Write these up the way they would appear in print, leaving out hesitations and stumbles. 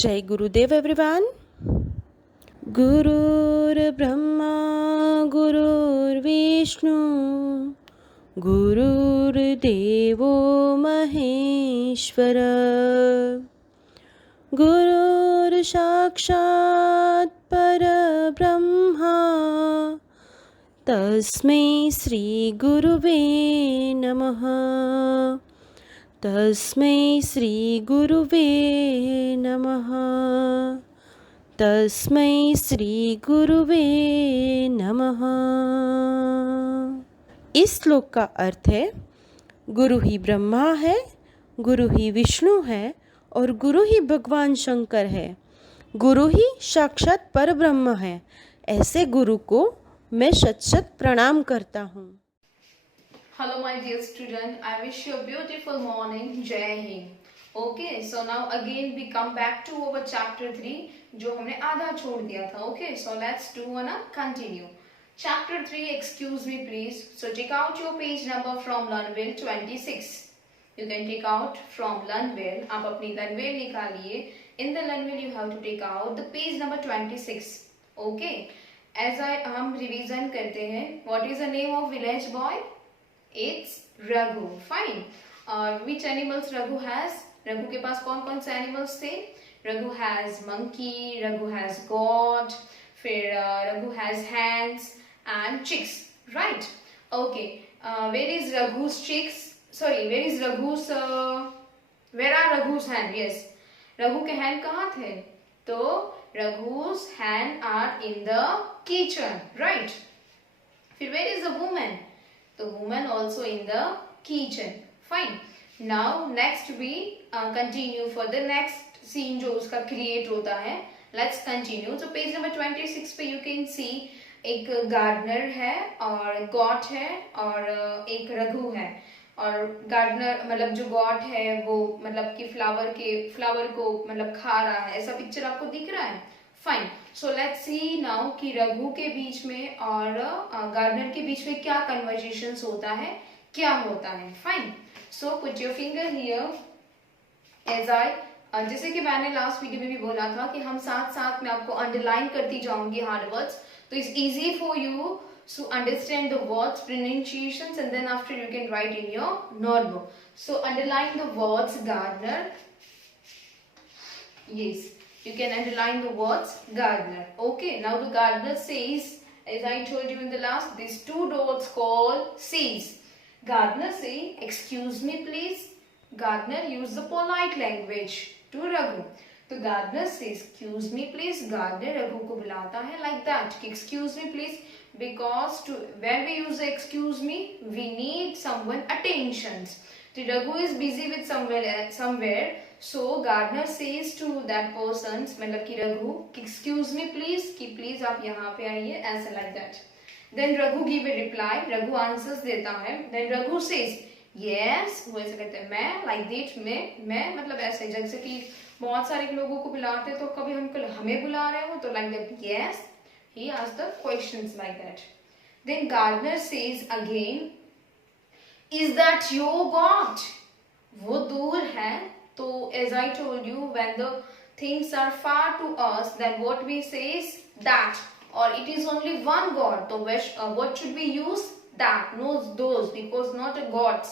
जय गुरुदेव एवरीवन। गुरुर्ब्रह्मा गुरुर्विष्णु गुरुर्देवो महेश्वर गुरुर्साक्षात् परब्रह्मा तस्मै श्री गुरुवे नमः। तस्मै श्री गुरुवे नमः। तस्मै श्री गुरुवे नमः। इस श्लोक का अर्थ है, गुरु ही ब्रह्मा है, गुरु ही विष्णु है और गुरु ही भगवान शंकर है। गुरु ही साक्षात परब्रह्म है। ऐसे गुरु को मैं शत शत प्रणाम करता हूँ। Hello my dear student, I wish you a beautiful morning. Jai Hind. Okay, so now again we come back to our chapter 3 जो हमने आधा छोड़ दिया था. Okay, so let's do wanna continue. Chapter 3, excuse me please. So take out your page number from Learnwell 26. You can take out from Learnwell. आप अपनी Learnwell निकालिए. In the Learnwell you have to take out the page number 26. Okay. As हम revision करते हैं. What is the name of village boy? It's Raghu. Fine. Which animals Raghu has? Raghu के पास कौन कौन से animals थे? Raghu has monkey, Raghu has goat, फिर Raghu has hens and chicks. Right? Okay. Where is Raghu's chicks? Sorry, where is Raghu's? Where are Raghu's hen? Yes. Raghu के hen कहाँ थे? तो Raghu's hen are in the kitchen. Right? फिर where is the woman? The woman also in the kitchen. Fine. Now next we continue for the next scene जो उसका create होता है. Let's continue. So page number 26 पे you can see एक gardener है और goat है और एक रघु है. और gardener मतलब जो goat है वो मतलब कि flower को मतलब खा रहा है. ऐसा picture आपको दिख रहा है? Fine. So let's see now कि रघु के बीच में और गार्डनर के बीच में क्या कन्वर्सेशंस होता है, क्या होता है. Fine. So put your finger here as I जैसे कि मैंने लास्ट वीडियो में भी बोला था कि हम साथ साथ में आपको अंडरलाइन करती जाऊंगी हार्ड वर्ड्स, तो it's easy for you to understand the words pronunciations and then after you can write in your notebook. So underline the words gardener. Yes, you can underline the words gardener. Okay, now the gardener says, as I told you in the last, these two dots called says. Gardener say, excuse me please. Gardener use the polite language to Raghu. तो gardener says, excuse me please. Gardener Raghu को बुलाता है like that. Excuse me please. Because to when we use the excuse me, we need someone attentions. So Raghu is busy with somewhere. So gardener says to that person, मतलब कि Raghu, excuse me please, कि please आप यहाँ पे आइए, ऐसा like that. Then Raghu give a reply. Raghu answers देता है. Then Raghu says, yes, वो ऐसा कहते हैं मैं like that, मैं मतलब ऐसे जैसे कि बहुत सारे लोगों को बुलाते तो कभी हमें बुला रहे हो तो like that, yes. He asks the questions like that. Then gardener says again, is that your goat? वो दूर है. तो as I told you, when the things are far to us, then what we say is that, or it is only one god. तो what should we use? That, no those, because not a gods.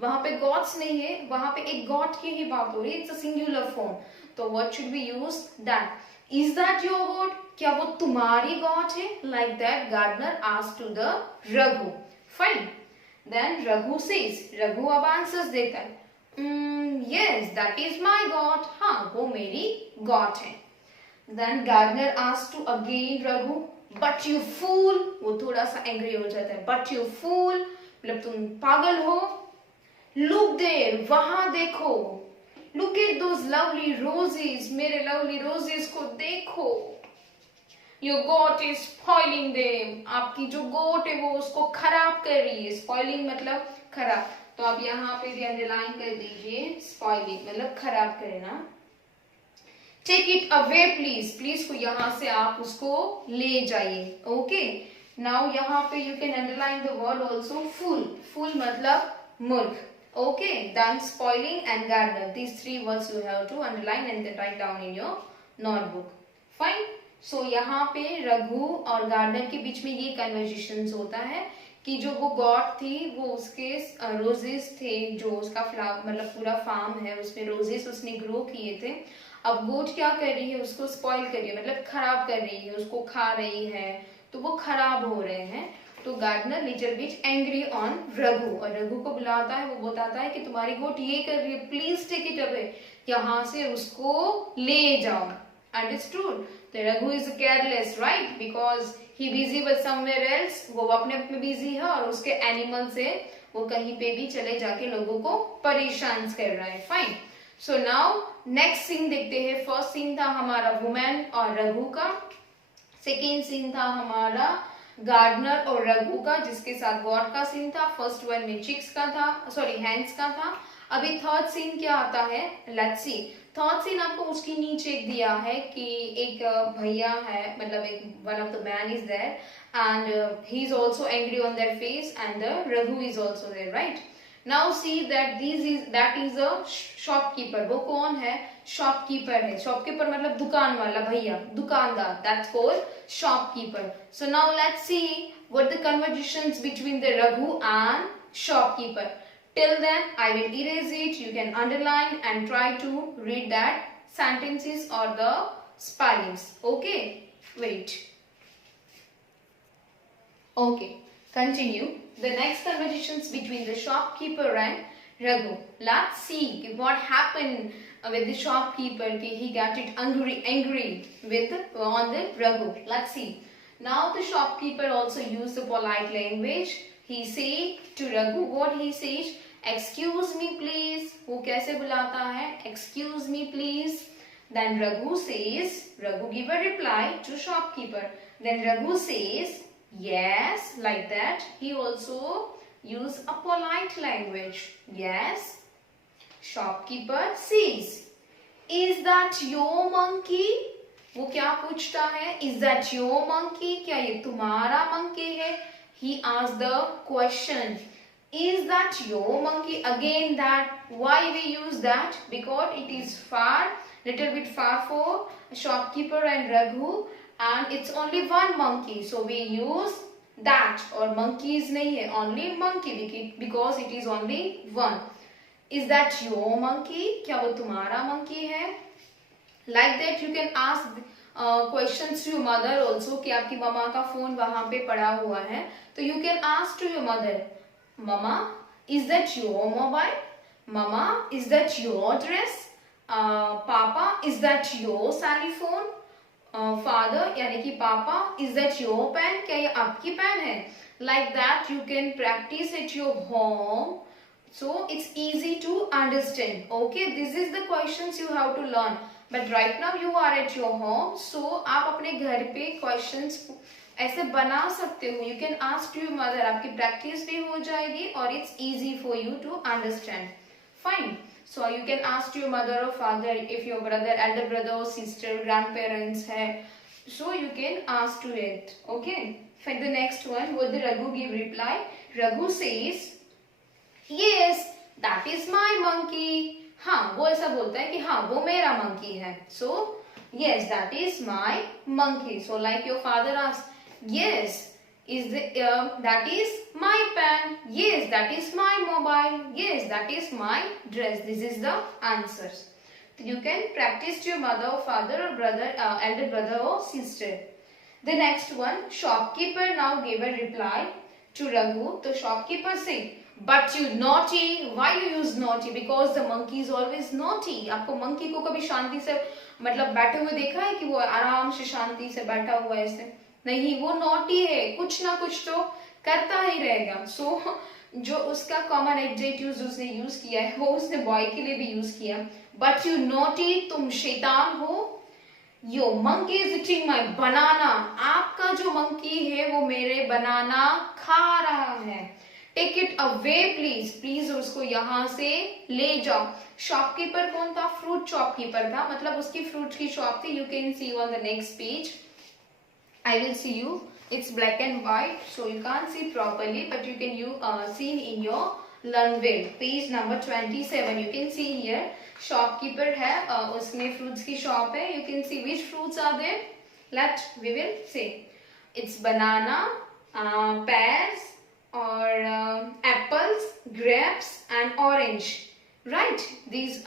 वहाँ पे gods नहीं है, वहाँ पे एक god की ही बात हो रही है. It's a singular form. तो what should we use? That. Is that your goat? क्या वो तुम्हारी goat है? Like that, gardener asked to the Raghu. Fine. Then Raghu says, Raghu अब answers देता है. Yes, that is my goat. हाँ, वो मेरी goat है. Then gardener asks to again Raghu, but you fool. वो थोड़ा सा angry हो जाता है. But you fool, मतलब तुम पागल हो. Look there, वहाँ देखो. Look at those lovely roses. मेरे lovely roses को देखो. Your goat is spoiling them. आपकी जो goat है वो उसको खराब कर रही है. Spoiling मतलब खराब. तो आप यहाँ पे भी अंडरलाइन कर दीजिए. Spoiling मतलब खराब करना. Take it away please. Please को यहाँ से आप उसको ले जाइए. Okay. Now यहाँ पे you can underline the word also fool. Fool मतलब मूर्ख. Okay, then spoiling and gardener. These three words you have to underline and then write down in your notebook. Fine. So यहाँ पे रघु और gardener के बीच में ये कन्वर्सेशन होता है कि जो वो गॉड थी वो उसके रोजेस थे, जो उसका फ्लावर मतलब पूरा फार्म है उसमें रोजेस उसने ग्रो किए थे। अब गोट क्या कर रही है, उसको स्पॉइल कर रही है, मतलब खराब कर रही है, उसको खा रही है, तो वो खराब हो रहे हैं। तो gardener little bit angry on Raghu, और रघु को बुलाता है, वो बताता है कि तुम्हारी गोट ये कर रही है, प्लीज टेक इट अवे, यहाँ से उसको ले जाओ। अंडरस्टूड? तो Raghu is careless, right, because he busy with somewhere else, वो अपने आप में बिजी है और उसके एनिमल से वो कहीं पे भी चले जाके लोगों को परेशान कर रहा है। Fine. So now next scene देखते हैं। फर्स्ट सीन था हमारा वुमेन और रघु का, सेकेंड सीन था हमारा गार्डनर और रघु का, जिसके साथ गॉड का सीन था। फर्स्ट वन में चिक्स का था, सॉरी हैंड्स का था। अभी थर्ड सीन क्या आता है, लेट्स सी। थर्ड सीन आपको उसकी नीचे दिया है कि एक भैया है, मतलब एक one of the man is there and he is also angry on their face and Raghu is also there, right. Now see that is a shopkeeper. वो कौन है, शॉपकीपर है। शॉपकीपर मतलब दुकान वाला भैया, दुकानदार, that's called shopkeeper. So now let's see what the conversations between the Raghu and shopkeeper. Till then, I will erase it. You can underline and try to read that sentences or the spellings. Okay? Wait. Okay. Continue. The next conversations between the shopkeeper and Raghu. Let's see what happened with the shopkeeper. He got it angry with on the Raghu. Let's see. Now the shopkeeper also used the polite language. He say to Raghu, what he says, excuse me please. वो कैसे बुलाता है, excuse me please. Then Raghu says, Raghu give a reply to shopkeeper. Then Raghu says, yes, like that. He also use a polite language. Yes. Shopkeeper says, is that your monkey? वो क्या पूछता है, is that your monkey? क्या ये तुम्हारा monkey है? He asked the question, is that your monkey? Again that, why we use that? Because it is far, little bit far for shopkeeper and Raghu, and it's only one monkey, so we use that. और monkeys नहीं है, only monkey, because it is only one. Is that your monkey? क्या वो तुम्हारा monkey है? Like that you can ask questions to your mother also, कि आपकी मम्मा का फोन वहां पे पड़ा हुआ है, तो you can ask to your mother, Mama, is that your mobile? Mama, is that your dress? Papa, is that your cell phone? Father, यानी कि पापा, is that your pen? क्या ये आपकी पेन है? Like that you can practice at your home, so it's easy to understand. Okay, this is the questions you have to learn. But right now you are at your home, so आप अपने घर पे questions ऐसे बना सकते हो. You can ask to your mother. आपकी practice भी हो जाएगी और it's easy for you to understand. Fine. So you can ask to your mother or father, if your brother, elder brother or sister, grandparents है, so you can ask to it. Okay. For the next one, what the Raghu give reply? Raghu says, yes, that is my monkey. हाँ, वो ऐसा बोलता है कि हाँ वो मेरा monkey है. So yes, that is my monkey. So like your father asks, yes, that is my pen. Yes, that is my mobile. Yes, that is my dress. This is the answers. You can practice to your mother or father or brother, elder brother or sister. The next one, shopkeeper now gave a reply to Raghu. So shopkeeper said, but you naughty, why you use naughty? Because the monkey is always naughty. आपको monkey को कभी शांति से मतलब बैठे हुए देखा है कि वो आराम से शांति से बैठा हुआ है ऐसे? नहीं, वो naughty है, कुछ ना कुछ तो करता ही रहेगा. So जो उसका common adjectives उसने यूज किया है वो उसने boy के लिए भी यूज किया. But you naughty, तुम शैतान हो. Your monkey is eating my banana. आपका जो monkey है वो मेरे banana खा रहा है. Take it away please, please उसको यहाँ से ले जाओ. शॉपकीपर कौन था? फ्रूट शॉपकीपर था, मतलब उसकी फ्रूट की शॉप थी. You can C on the next page. I will see you. It's black and white, so you can't see properly, but you can C in your Learnville, page number 27. You can see here shopkeeper है, उसमें fruits की shop है. You can see which fruits are there. We will say it's banana, pears, or apples, grapes, and orange. Right? These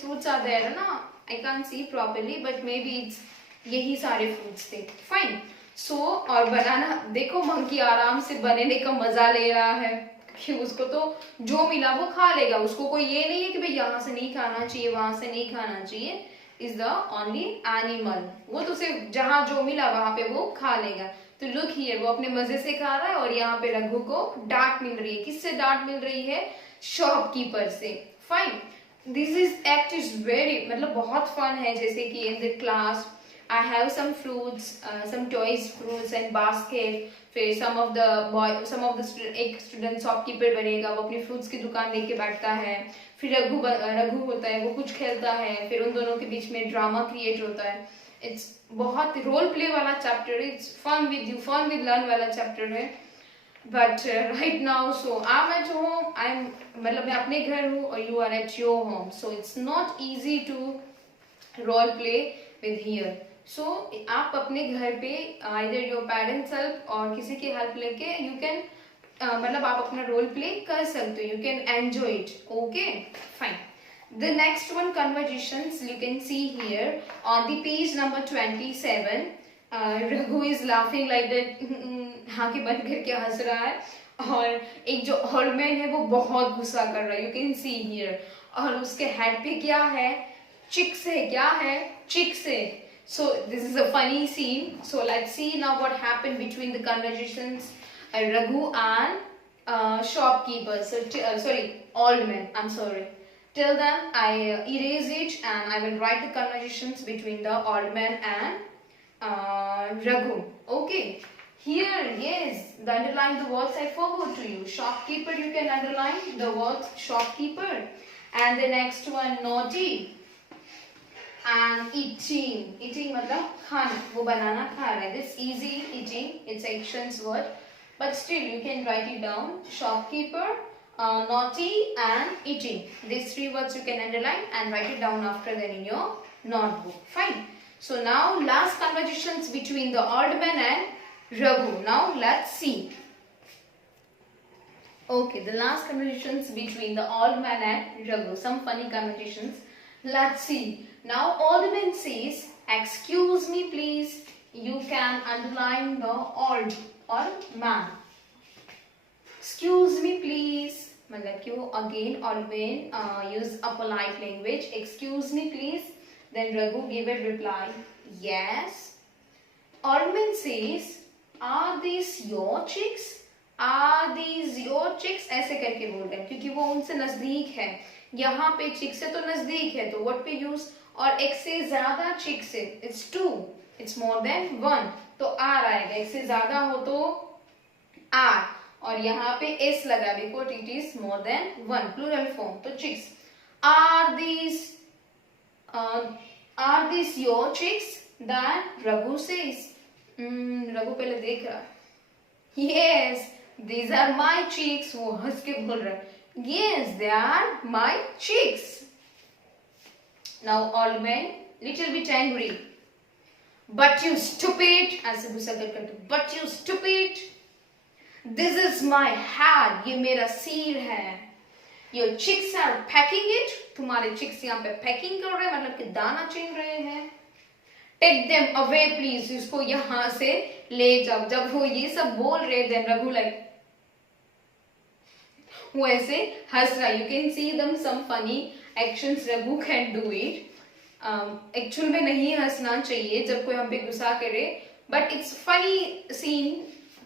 fruits are there, है ना? I can't see properly, but maybe it's यही सारे fruits थे. Fine. So और बनाना देखो, monkey आराम से बनाने का मजा ले रहा है कि उसको तो जो मिला वो खा लेगा. उसको कोई ये नहीं है कि भाई यहाँ से नहीं खाना चाहिए, वहां से नहीं खाना चाहिए. Is the only animal. वो तो सिर्फ जहां जो मिला वहां पे वो खा लेगा. तो लुक हियर, वो अपने मजे से खा रहा है और यहाँ पे रघु को डांट मिल रही है. किससे डांट मिल रही है? शॉपकीपर से. Fine. This is act is very, मतलब बहुत फन है. जैसे कि in the class I have some fruits, some toys, fruits and basket. फिर some of the एक student shopkeeper बनेगा, वो अपनी fruits की दुकान लेके बैठता है. फिर रघु होता है, वो कुछ खेलता है. फिर उन दोनों के बीच में ड्रामा क्रिएट होता है. It's बहुत रोल प्ले वाला चैप्टर है. It's fun with learn वाला चैप्टर है. But right now, so I'm at home. मतलब मैं अपने घर हूँ और you are at your home. So it's not easy to role play with here. सो आप अपने घर पे आइदर योर पेरेंट्स हेल्प और किसी की हेल्प लेके यू कैन मतलब आप अपना रोल प्ले कर सकते हो. You can enjoy it. Okay fine. The next one conversations you can see here on the page number 27. Raghu is laughing like that. हाँ के बंद करके हंस रहा है. और एक जो हॉलमैन है वो बहुत गुस्सा कर रहा है. You can see here. और उसके हेड पे क्या है? चिक्स है. क्या है? चिक्स है. So this is a funny scene. So let's see now what happened between the conversations Raghu and shopkeeper. So sorry, Alderman. I'm sorry. Till then, I erase it and I will write the conversations between the Alderman and Raghu. Okay. Here, yes, the underline the words I forgot to you. Shopkeeper, you can underline the words shopkeeper. And the next one, naughty. And eating मतलब खाना. वो बनाना खा रहा है. This easy eating, it's actions word, but still you can write it down. Shopkeeper, naughty and eating. These three words you can underline and write it down after that in your notebook. Fine. So now last conversations between the Alderman and Raghu. Now let's see. Okay, the last conversations between the Alderman and Raghu. Some funny conversations. Let's see. Now Alderman says, excuse me please. You can underline the old or man. Excuse me please. मतलब कि वो again Alderman use a polite language. Excuse me please. Then Raghu gave a reply. Yes. Alderman says, are these your chicks? Are these your chicks? ऐसे करके बोल रहे हैं क्योंकि वो उनसे नजदीक है. यहाँ पे चिक्स है तो नजदीक है, तो व्हाट पे यूज. और एक से ज्यादा चिक्स है, इट्स 2, इट्स मोर देन 1, तो आर आएगा. एक से ज्यादा हो तो आर, और यहाँ पे एस लगा because it is more than 1, plural form. तो chicks. Are this your chicks? Then Raghu says. Raghu पहले देख रहा. Yes, these are my chicks. वो हंस के बोल रहा है. Yes, they are my chicks. Now Alderman little bit angry. But you stupid. ऐसे गुस्सा कर. But you stupid. This is my hat. ये मेरा सिर है. Your chicks are pecking it. तुम्हारे chicks यहाँ पे pecking कर रहे हैं, मतलब कि दाना चुन रहे हैं. Take them away please. इसको यहाँ से ले जाओ. जब वो ये सब बोल रहे then रघु like वो ऐसे हंस रहा. You can see them some funny actions. Raghu can do it. Actual में नहीं हंसना चाहिए जब कोई हम पे गुस्सा करे, बट इट्स फनी सीन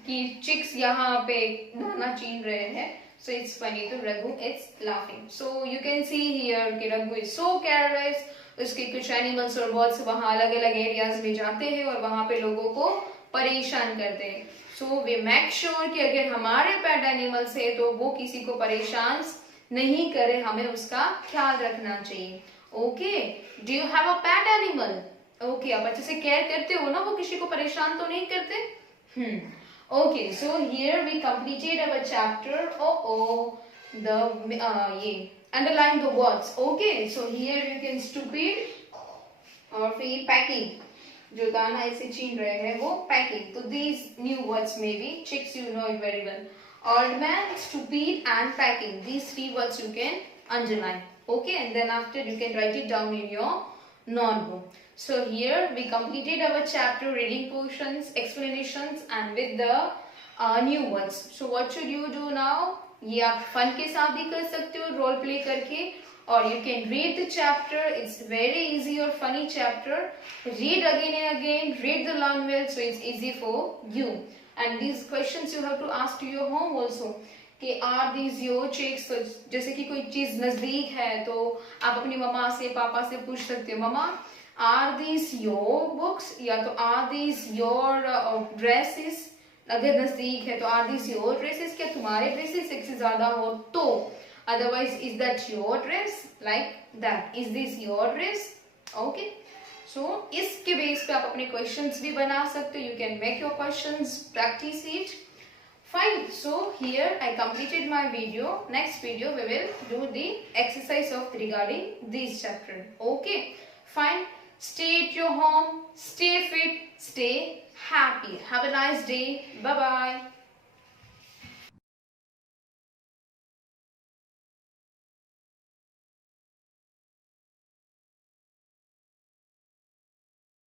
कि चिक्स यहाँ पे दाना छीन रहे हैं. So it's funny. तो Raghu it's laughing. So you can see here कि रघु इज सो केयरलेस. उसके कुछ एनिमल्स और बर्ड्स वहाँ अलग अलग एरियाज में जाते हैं और वहाँ पे लोगों को परेशान करते हैं. सो वी मेक श्योर कि अगर हमारे पेट एनिमल्स है तो वो किसी को परेशान नहीं करे, हमें उसका ख्याल रखना चाहिए. Okay, do you have a pet animal? Okay, आप अच्छे से केयर करते हो ना, वो किसी को परेशान तो नहीं करते. Okay, so here we completed our chapter. the ये underline the words. Okay, so here you can stupid और फिर packing. जो दाना ऐसे छीन रहे हैं वो packing. तो these new words may be chicks, you know it very well. Old man, stupid and packing. These three words you can underline. Okay, and then after you can write it down in your notebook. So here we completed our chapter reading portions, explanations, and with the new words. So what should you do now? ये आप fun के साथ भी कर सकते हो role play करके, और you can read the chapter. It's very easy or funny chapter. Read again and again. Read the learn well, so it's easy for you. And these questions you have to ask to your home also. कि are these your chicks? So जैसे कि कोई चीज नजदीक है तो आप अपनी मम्मा से पापा से पूछ सकते हो, मम्मा are these your books, या तो are these your dresses. अगर नजदीक है तो are these your dresses, क्या तुम्हारे ड्रेसेस एक से ज्यादा हो तो, otherwise is that your dress, like that, is this your dress. Okay, so इसके बेस पे आप अपने क्वेश्चंस भी बना सकते हो. You can make your questions, practice it. Fine, so here I completed my video. Next video we will do the exercise of regarding this chapter. Okay, fine. Stay at your home, stay fit, stay happy. Have a nice day. Bye bye.